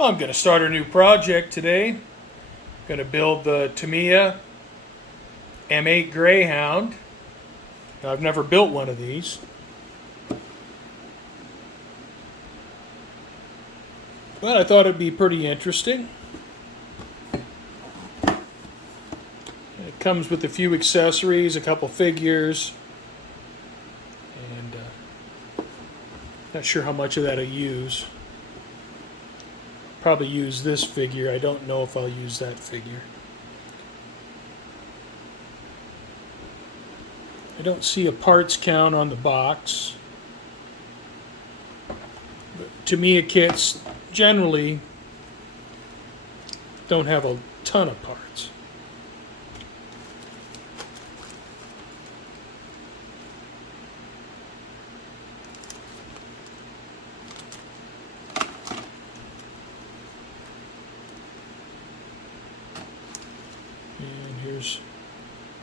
I'm going to start a new project today. I'm going to build the Tamiya M8 Greyhound. Now, I've never built one of these, but I thought it'd be pretty interesting. It comes with a few accessories, a couple figures, and not sure how much of that I'll use. Probably use this figure. I don't know if I'll use that figure. I don't see a parts count on the box. But Tamiya kits generally don't have a ton of parts. And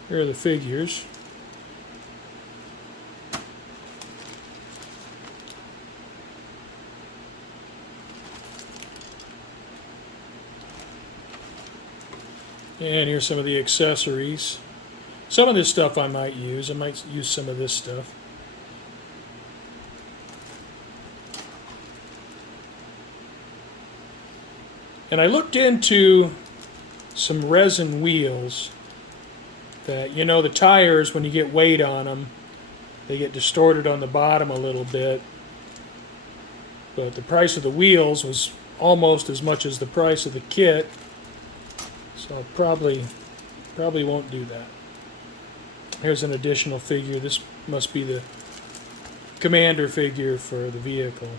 here are the figures. And here's some of the accessories. Some of this stuff I might use. I might use some of this stuff. And I looked into some resin wheels that, you know, the tires, when you get weight on them, they get distorted on the bottom a little bit. But the price of the wheels was almost as much as the price of the kit. So I probably won't do that. Here's an additional figure. This must be the commander figure for the vehicle.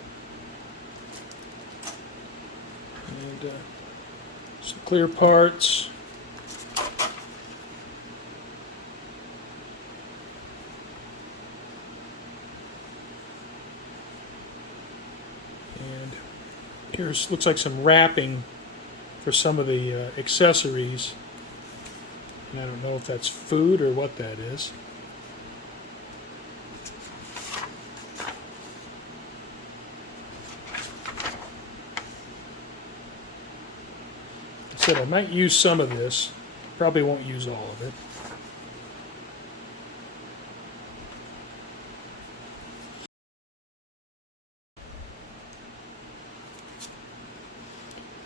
And some clear parts. And here's, looks like some wrapping for some of the accessories. And I don't know if that's food or what that is. I said I might use some of this. Probably won't use all of it.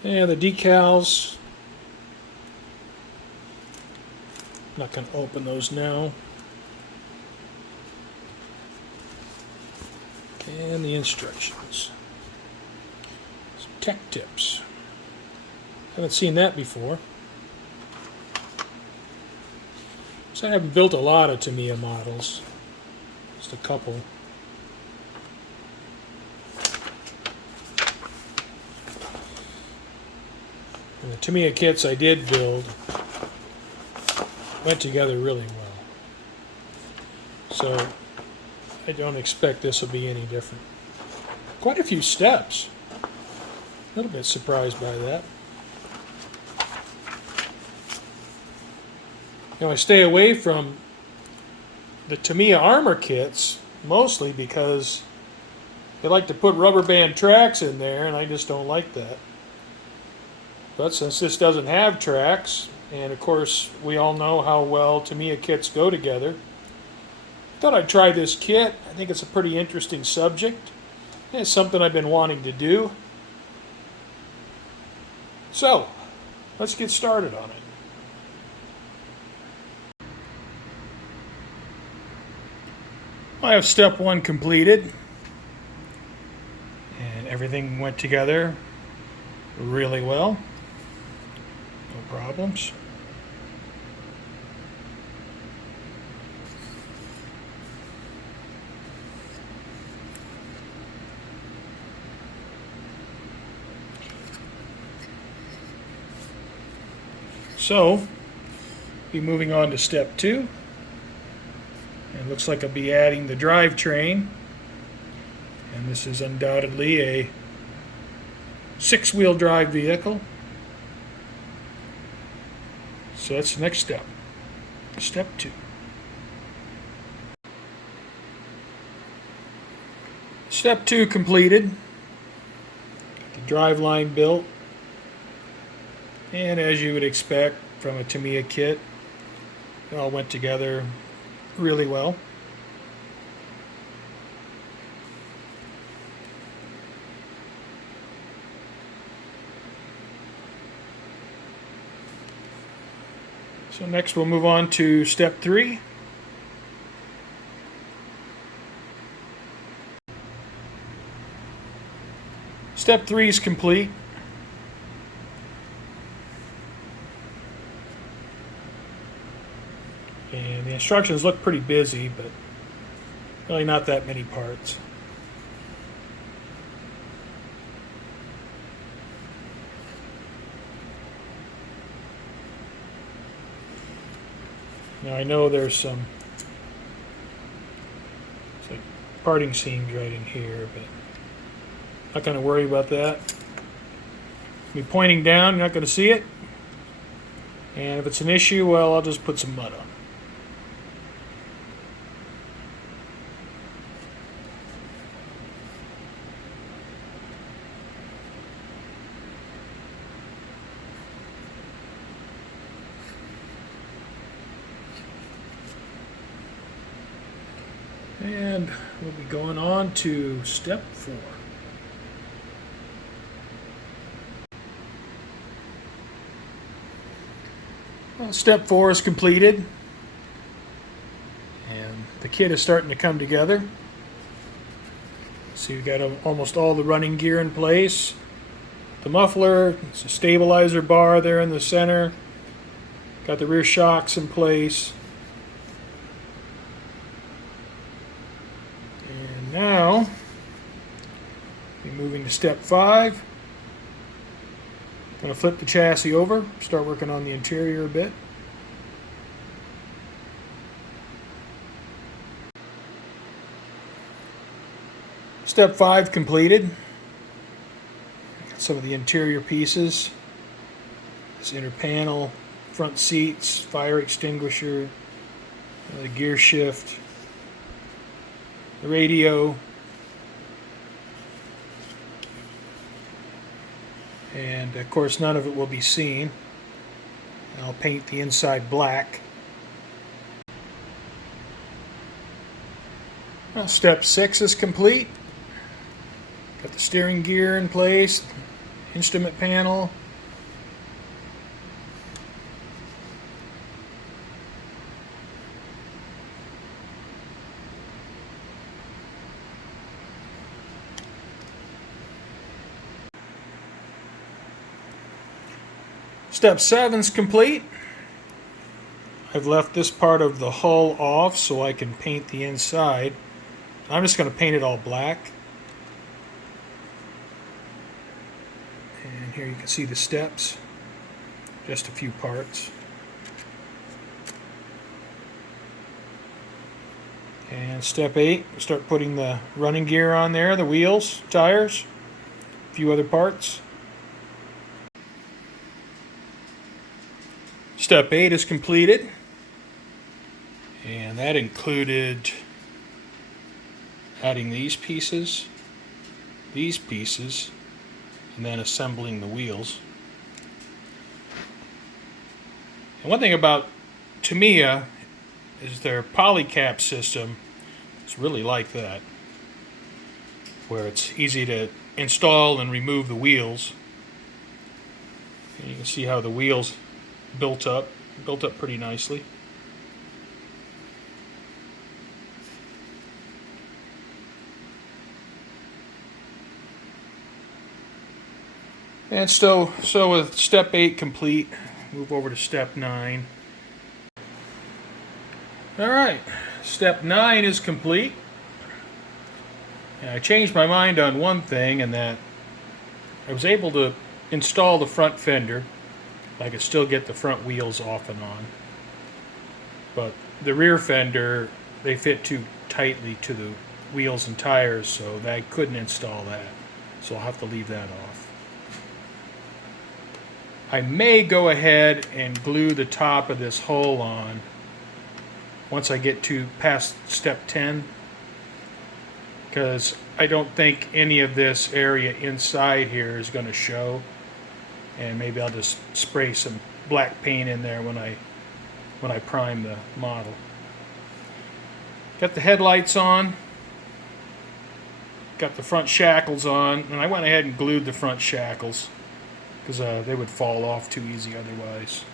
And the decals, I'm not going to open those now. And the instructions. Some tech tips. Haven't seen that before. So I haven't built a lot of Tamiya models. Just a couple. And the Tamiya kits I did build went together really well. So I don't expect this will be any different. Quite a few steps. A little bit surprised by that. Now I stay away from the Tamiya armor kits mostly because they like to put rubber band tracks in there, and I just don't like that. But since this doesn't have tracks, and of course we all know how well Tamiya kits go together, I thought I'd try this kit. I think it's a pretty interesting subject. It's something I've been wanting to do. So, let's get started on it. I have step one completed, and everything went together really well. No problems. So, be moving on to step two. It looks like I'll be adding the drivetrain, and this is undoubtedly a 6-wheel drive vehicle. So that's the next step. Step two. Step 2 completed. Got the drive line built, And as you would expect from a Tamiya kit, it all went together really well. So next we'll move on to step 3. Step 3 is complete. And the instructions look pretty busy, but really not that many parts. Now I know there's some it's like parting seams right in here, but not going to worry about that. Be pointing down, you're not going to see it. And if it's an issue, well, I'll just put some mud on. And we'll be going on to step 4. Well, step 4 is completed, and the kit is starting to come together. So you've got almost all the running gear in place. The muffler, it's a stabilizer bar there in the center. Got the rear shocks in place. And now, we're moving to step 5. Going to flip the chassis over, start working on the interior a bit. Step 5 completed. Some of the interior pieces. This inner panel, front seats, fire extinguisher, the gear shift, the radio, and of course none of it will be seen. I'll paint the inside black. Well, step 6 is complete. Got the steering gear in place, instrument panel. Step 7 is complete. I've left this part of the hull off so I can paint the inside. I'm just going to paint it all black. And here you can see the steps. Just a few parts. And step 8, start putting the running gear on there, the wheels, tires, a few other parts. Step 8 is completed, and that included adding these pieces, and then assembling the wheels. And one thing about Tamiya is their polycap system is really like that, where it's easy to install and remove the wheels. And you can see how the wheels built up pretty nicely. And so with step 8 complete, move over to step 9. Alright, step 9 is complete. And I changed my mind on one thing, and that I was able to install the front fender. I could still get the front wheels off and on. But the rear fender, they fit too tightly to the wheels and tires, so I couldn't install that. So I'll have to leave that off. I may go ahead and glue the top of this hull on once I get to past step 10, because I don't think any of this area inside here is going to show. and maybe I'll just spray some black paint in there when I prime the model. Got the headlights on, got the front shackles on, and I went ahead and glued the front shackles because they would fall off too easy otherwise.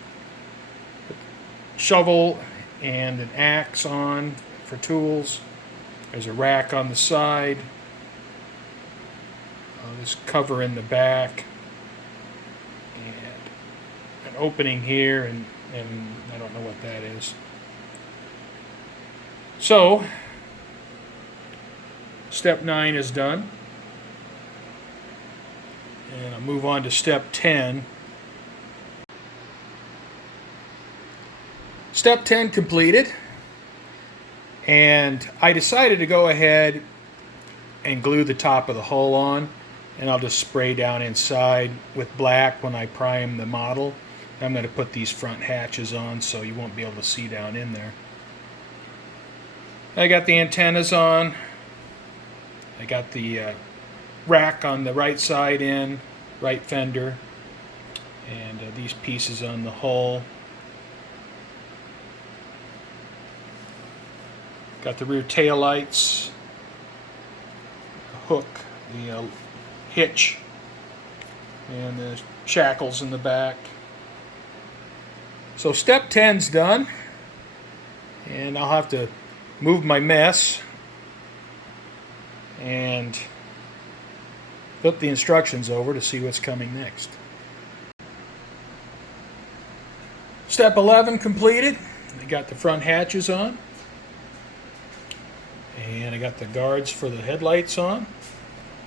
Shovel and an axe on for tools. There's a rack on the side. This cover in the back. And an opening here, and I don't know what that is. So, step 9 is done. And I'll move on to step 10. Step 10 completed, and I decided to go ahead and glue the top of the hull on, and I'll just spray down inside with black when I prime the model. I'm going to put these front hatches on so you won't be able to see down in there. I got the antennas on. I got the rack on the right side in, right fender, and these pieces on the hull. Got the rear tail lights, hook, the hitch, and the shackles in the back. So step 10's done, and I'll have to move my mess and flip the instructions over to see what's coming next. Step 11 completed. I got the front hatches on. And I got the guards for the headlights on.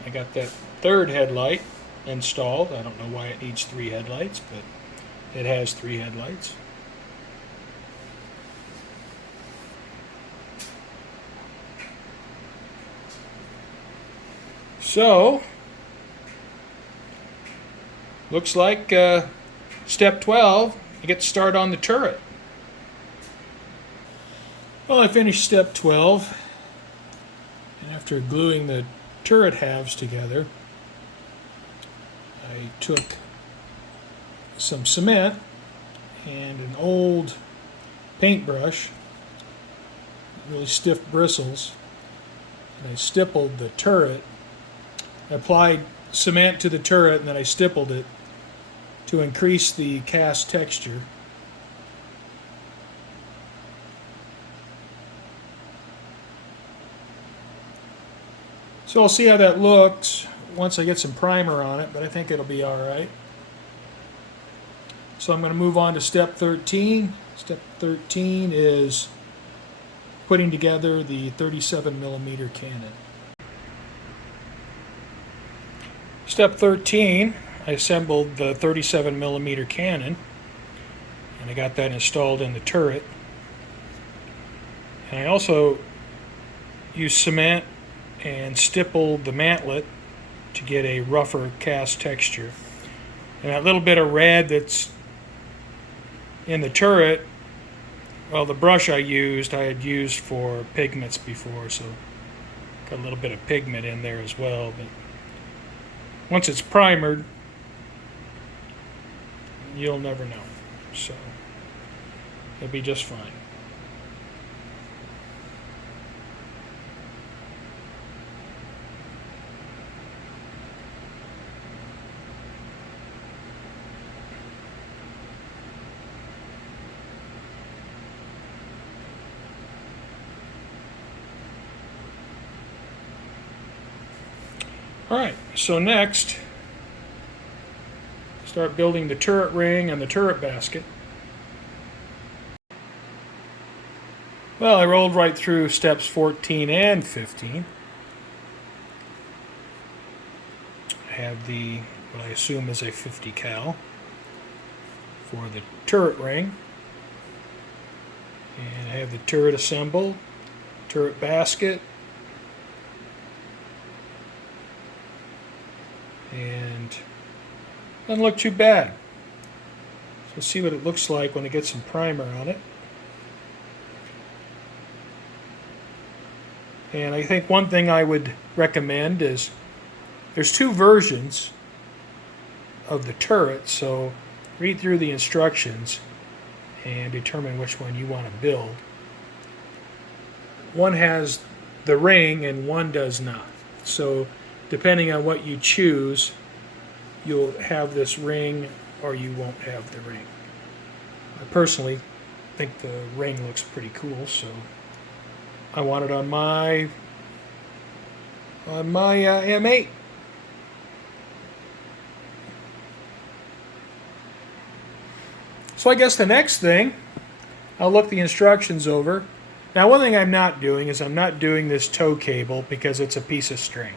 I got that third headlight installed. I don't know why it needs 3 headlights, but it has 3 headlights. So, looks like step 12, I get to start on the turret. Well, I finished step 12. After gluing the turret halves together, I took some cement and an old paintbrush, really stiff bristles, and I stippled the turret. I applied cement to the turret and then I stippled it to increase the cast texture. So I'll see how that looks once I get some primer on it, but I think it'll be alright. So I'm going to move on to step 13. Step 13 is putting together the 37mm cannon. Step 13, I assembled the 37mm cannon, and I got that installed in the turret. And I also used cement and stippled the mantlet to get a rougher cast texture. And that little bit of red that's in the turret, well, the brush I had used for pigments before, so got a little bit of pigment in there as well. But once it's primered, you'll never know. So it'll be just fine. Alright, so next, start building the turret ring and the turret basket. Well, I rolled right through steps 14 and 15. I have what I assume is a 50 cal for the turret ring. And I have the turret assembled, turret basket, and doesn't look too bad. So let's see what it looks like when I get some primer on it. And I think one thing I would recommend is there's 2 versions of the turret, so read through the instructions and determine which one you want to build. One has the ring and one does not. So depending on what you choose, you'll have this ring or you won't have the ring. I personally think the ring looks pretty cool, so I want it on my M8. So I guess the next thing, I'll look the instructions over. Now, one thing I'm not doing is I'm not doing this tow cable because it's a piece of string.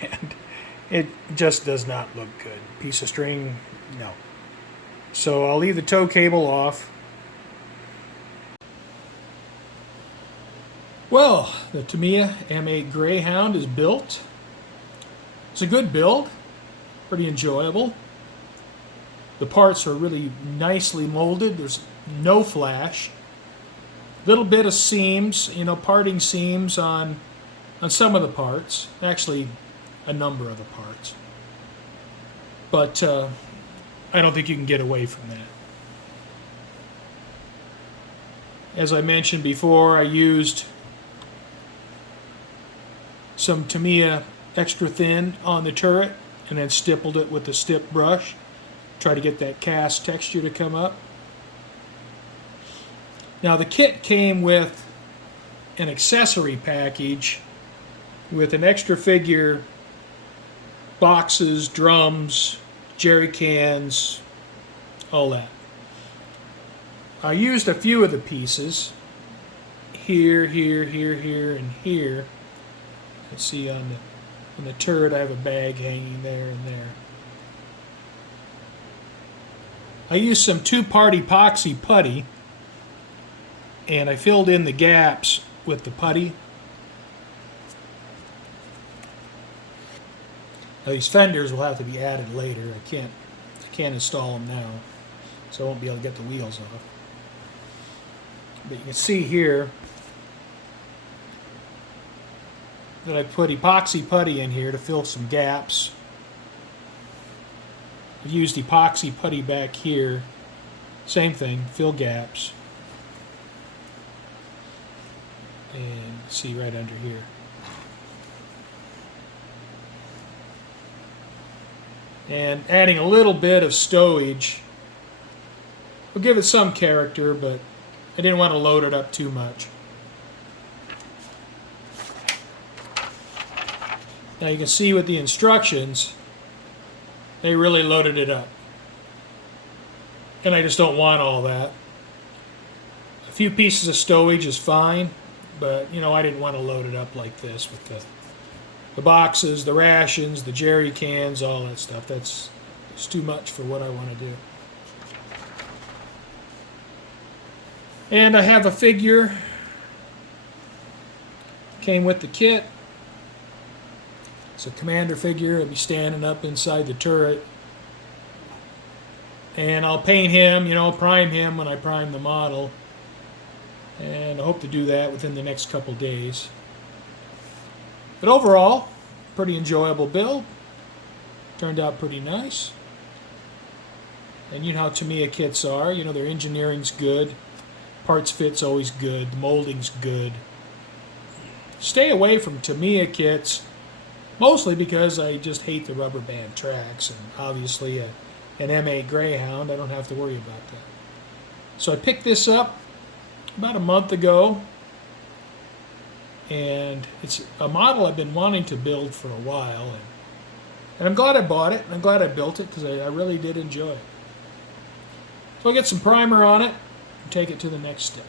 And it just does not look good. Piece of string, no. So I'll leave the tow cable off. Well, the Tamiya M8 Greyhound is built. It's a good build, pretty enjoyable. The parts are really nicely molded. There's no flash. Little bit of seams, parting seams on some of the parts. Actually, a number of the parts. But I don't think you can get away from that. As I mentioned before, I used some Tamiya extra thin on the turret and then stippled it with the stip brush. Try to get that cast texture to come up. Now the kit came with an accessory package with an extra figure, boxes, drums, jerry cans, all that. I used a few of the pieces here, and here. You see on the turret I have a bag hanging there and there. I used some two-part epoxy putty and I filled in the gaps with the putty. Now these fenders will have to be added later. I can't install them now, so I won't be able to get the wheels off. But you can see here that I put epoxy putty in here to fill some gaps. I've used epoxy putty back here. Same thing, fill gaps. And see right under here. And adding a little bit of stowage will give it some character, but I didn't want to load it up too much. Now you can see with the instructions, they really loaded it up. And I just don't want all that. A few pieces of stowage is fine, but I didn't want to load it up like this with the boxes, the rations, the jerry cans, all that stuff. It's too much for what I want to do. And I have a figure. Came with the kit. It's a commander figure. It'll be standing up inside the turret. And I'll paint him, prime him when I prime the model. And I hope to do that within the next couple days. But overall, pretty enjoyable build. Turned out pretty nice. And you know how Tamiya kits are. Their engineering's good. Parts fit's always good. The molding's good. Stay away from Tamiya kits, mostly because I just hate the rubber band tracks. And obviously an M8 Greyhound, I don't have to worry about that. So I picked this up about a month ago. And it's a model I've been wanting to build for a while. And I'm glad I bought it. And I'm glad I built it because I really did enjoy it. So I'll get some primer on it and take it to the next step.